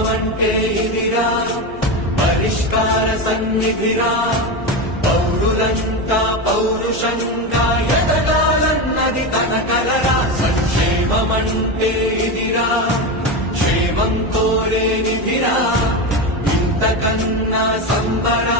ప్రభుత్వమంటే ఇదిరా, పరిష్కార సన్నిధిరా, పౌరులంతా పౌరుషంగా ఎదగాలన్నది తన కలరా. సంక్షేమమంటే ఇదిరా, క్షేమం కోరే నిధిరా, ఇంతకన్నా సంబరా